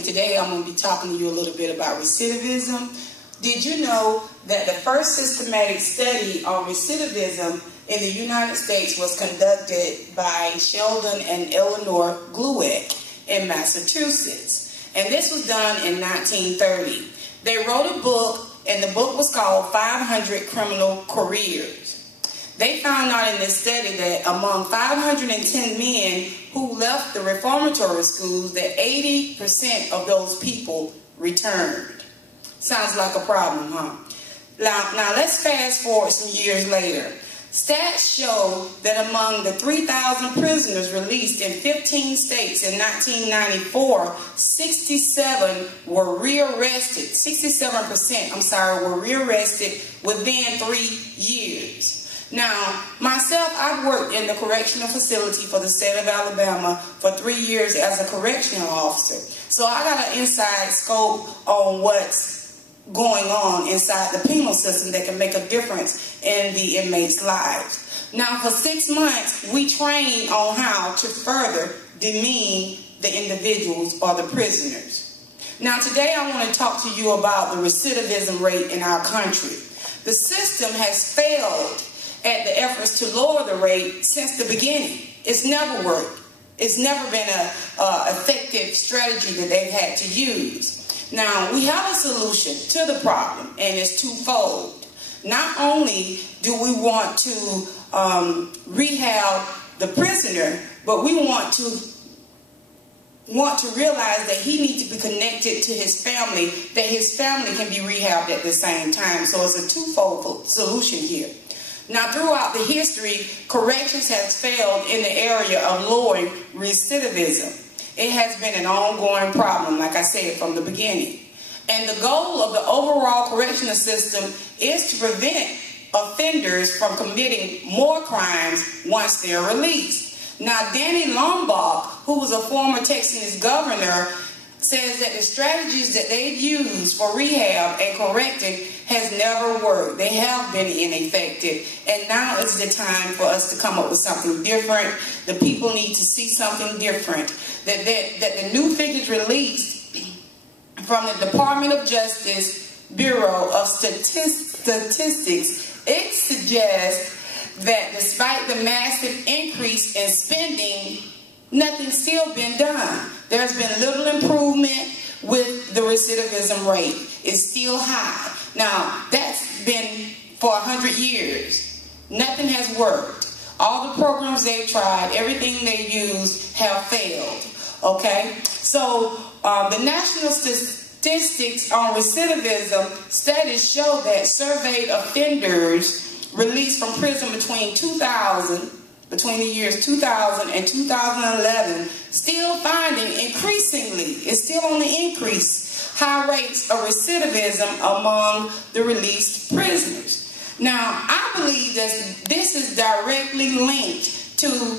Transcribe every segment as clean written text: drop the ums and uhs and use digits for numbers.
Today I'm going to be talking to you a little bit about recidivism. Did you know that the first systematic study on recidivism in the United States was conducted by Sheldon and Eleanor Glueck in Massachusetts? And this was done in 1930. They wrote a book, and the book was called 500 Criminal Careers. They found out in this study that among 510 men who left the reformatory schools, that 80% of those people returned. Sounds like a problem, huh? Now let's fast forward some years later. Stats show that among the 3,000 prisoners released in 15 states in 1994, 67 were rearrested. 67%, were rearrested within 3 years. Now, myself, I've worked in the correctional facility for the state of Alabama for 3 years as a correctional officer. So I got an inside scope on what's going on inside the penal system that can make a difference in the inmates' lives. Now, for 6 months, we train on how to further demean the individuals or the prisoners. Now, today I want to talk to you about the recidivism rate in our country. The system has failed at the efforts to lower the rate since the beginning. It's never worked. It's never been an effective strategy that they've had to use. Now, we have a solution to the problem, and it's twofold. Not only do we want to rehab the prisoner, but we want to realize that he needs to be connected to his family, that his family can be rehabbed at the same time. So it's a twofold solution here. Now, throughout the history, corrections has failed in the area of lowering recidivism. It has been an ongoing problem, like I said, from the beginning. And the goal of the overall correctional system is to prevent offenders from committing more crimes once they're released. Now, Danny Lombok, who was a former Texas governor, says that the strategies that they've used for rehab and correcting has never worked. They have been ineffective. And now is the time for us to come up with something different. The people need to see something different. That the new figures released from the Department of Justice Bureau of Statistics, it suggests that despite the massive increase in spending, nothing's still been done. There's been little improvement with the recidivism rate. It's still high. Now, that's been for 100 years. Nothing has worked. All the programs they've tried, everything they used have failed. Okay? So, the national statistics on recidivism studies show that surveyed offenders released from prison between the years 2000 and 2011, still finding it's still on the increase, high rates of recidivism among the released prisoners. Now, I believe that this is directly linked to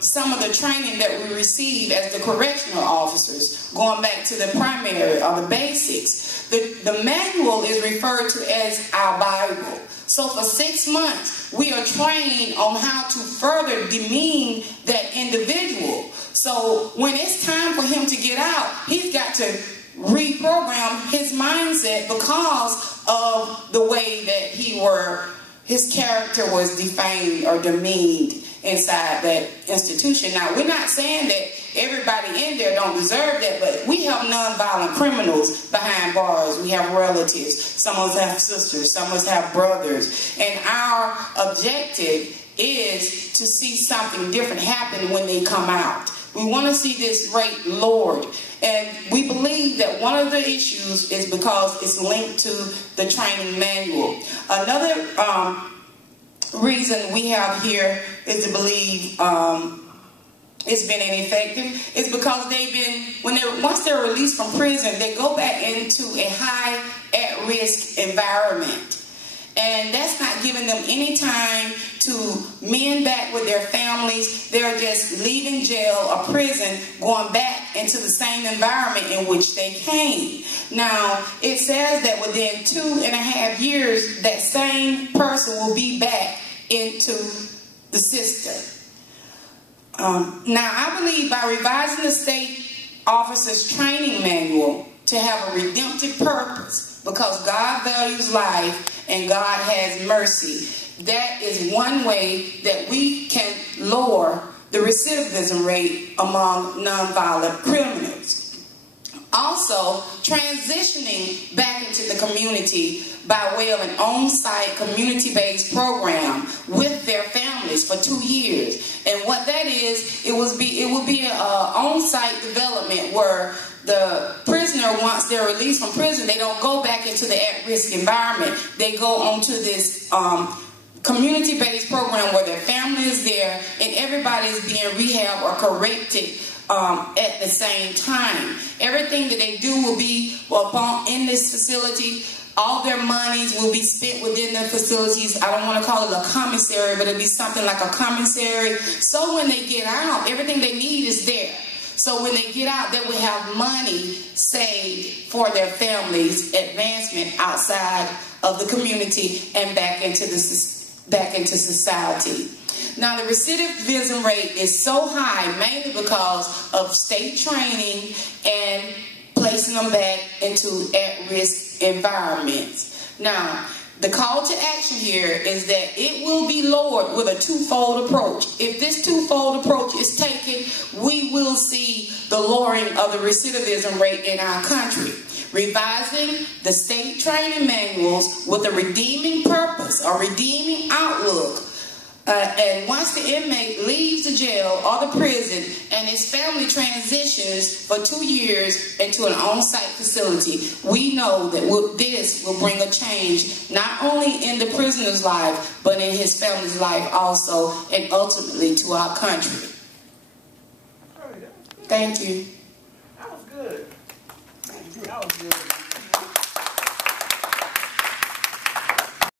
some of the training that we receive as the correctional officers, going back to the primary or the basics. The manual is referred to as our Bible. So for 6 months, we are trained on how to further demean that individual. So when it's time for him to get out, he's got to reprogram his mindset because of the way that his character was defamed or demeaned inside that institution. Now, we're not saying that everybody in there don't deserve that, but we have nonviolent criminals behind bars. We have relatives. Some of us have sisters. Some of us have brothers. And our objective is to see something different happen when they come out. We want to see this rate lowered. And we believe that one of the issues is because it's linked to the training manual. Another reason we have here is to believe it's been ineffective. It's because once they're released from prison, they go back into a high at-risk environment. And that's not giving them any time to mend back with their families. They're just leaving jail or prison, going back into the same environment in which they came. Now, it says that within 2.5 years, that same person will be back into the system. Now, I believe by revising the state officer's training manual to have a redemptive purpose, because God values life and God has mercy. That is one way that we can lower the recidivism rate among nonviolent criminals. Also, transitioning back into the community by way of an on-site community-based program with their families for 2 years. And what that is, it would be an on-site development where the prisoner, once they're released from prison, they don't go back into the at-risk environment. They go onto this community-based program where their family is there and everybody is being rehabbed or corrected at the same time. Everything that they do will be in this facility. All their monies will be spent within the facilities. I don't want to call it a commissary, but it'll be something like a commissary. So when they get out, everything they need is there. So when they get out, they will have money saved for their families' advancement outside of the community and back into society. Now, the recidivism rate is so high mainly because of state training and placing them back into at-risk environments. Now, the call to action here is that it will be lowered with a twofold approach. If this twofold approach is taken, we will see the lowering of the recidivism rate in our country. Revising the state training manuals with a redeeming purpose or redeeming outlook. And once the inmate leaves the jail or the prison and his family transitions for 2 years into an on-site facility, we know that this will bring a change not only in the prisoner's life, but in his family's life also, and ultimately to our country. That was good. Thank you. That was good. That was good.